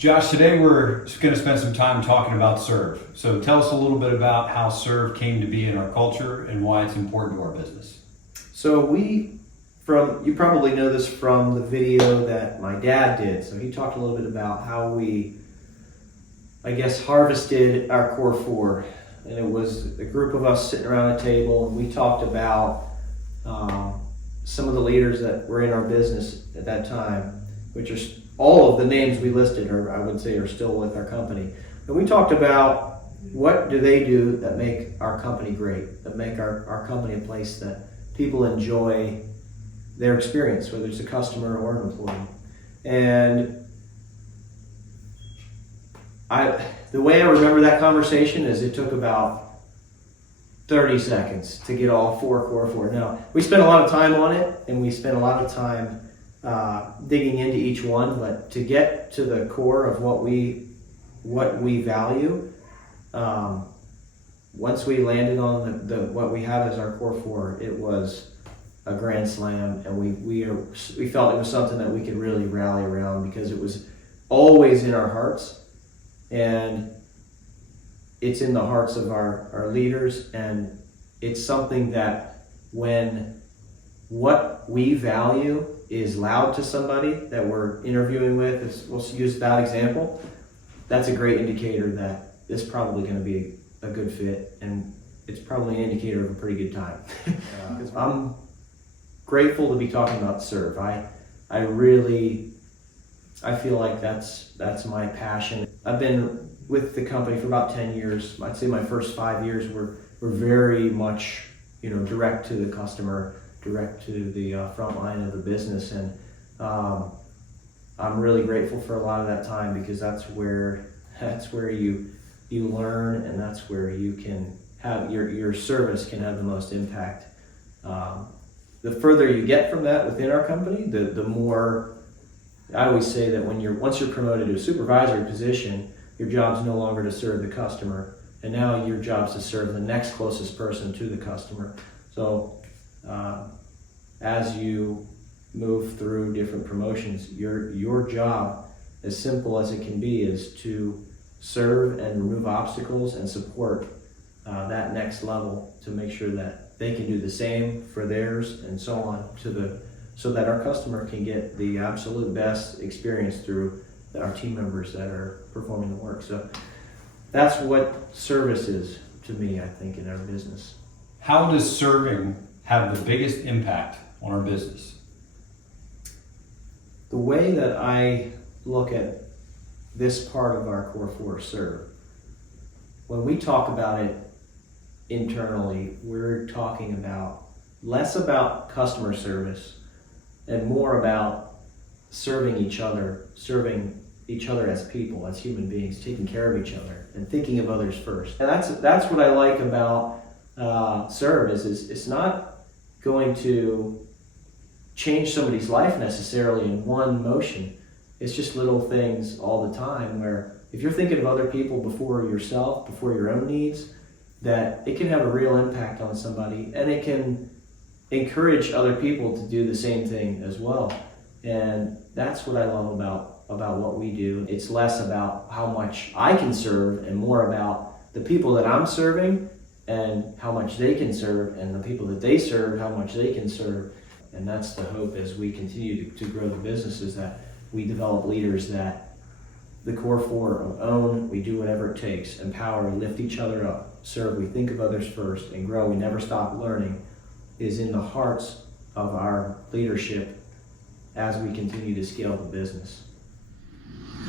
Josh, today we're going to spend some time talking about serve. So tell us a little bit about how serve came to be in our culture and why it's important to our business. So you probably know this from the video that my dad did. So he talked a little bit about how we, harvested our core four. And it was a group of us sitting around a table, and we talked about some of the leaders that were in our business at that time, which are all of the names we listed are still with our company. And we talked about what do they do that make our company great, that make our company a place that people enjoy their experience, whether it's a customer or an employee. And the way I remember that conversation is it took about 30 seconds to get all core four. Now, we spent a lot of time on it, and we spent a lot of time digging into each one, but to get to the core of what we value, once we landed on the what we have as our core four, it was a grand slam, and we felt it was something that we could really rally around because it was always in our hearts, and it's in the hearts of our leaders, and it's something that when what we value is loud to somebody that we're interviewing with, we'll use that example, that's a great indicator that this is probably going to be a good fit, and it's probably an indicator of a pretty good time. I'm grateful to be talking about serve. I feel like that's my passion. I've been with the company for about 10 years. I'd say my first 5 years were very much, direct to the customer, direct to the front line of the business, and I'm really grateful for a lot of that time because that's where you learn, and that's where you can have your service can have the most impact. The further you get from that within our company, the more. I always say that once you're promoted to a supervisory position, your job's no longer to serve the customer, and now your job's to serve the next closest person to the customer. So as you move through different promotions, your job, as simple as it can be, is to serve and remove obstacles and support that next level to make sure that they can do the same for theirs, and so on so that our customer can get the absolute best experience through our team members that are performing the work. So that's what service is to me, I think, in our business. How does serving have the biggest impact on our business? The way that I look at this part of our core four, serve, when we talk about it internally, we're talking about less about customer service and more about serving each other as people, as human beings, taking care of each other and thinking of others first. And that's what I like about serve is it's not going to change somebody's life necessarily in one motion. It's just little things all the time where if you're thinking of other people before yourself, before your own needs, that it can have a real impact on somebody, and it can encourage other people to do the same thing as well. And that's what I love about what we do. It's less about how much I can serve and more about the people that I'm serving and how much they can serve, and the people that they serve, how much they can serve. And that's the hope as we continue to grow the business, is that we develop leaders that the core four of own, we do whatever it takes, empower, lift each other up, serve, we think of others first, and grow, we never stop learning, is in the hearts of our leadership as we continue to scale the business.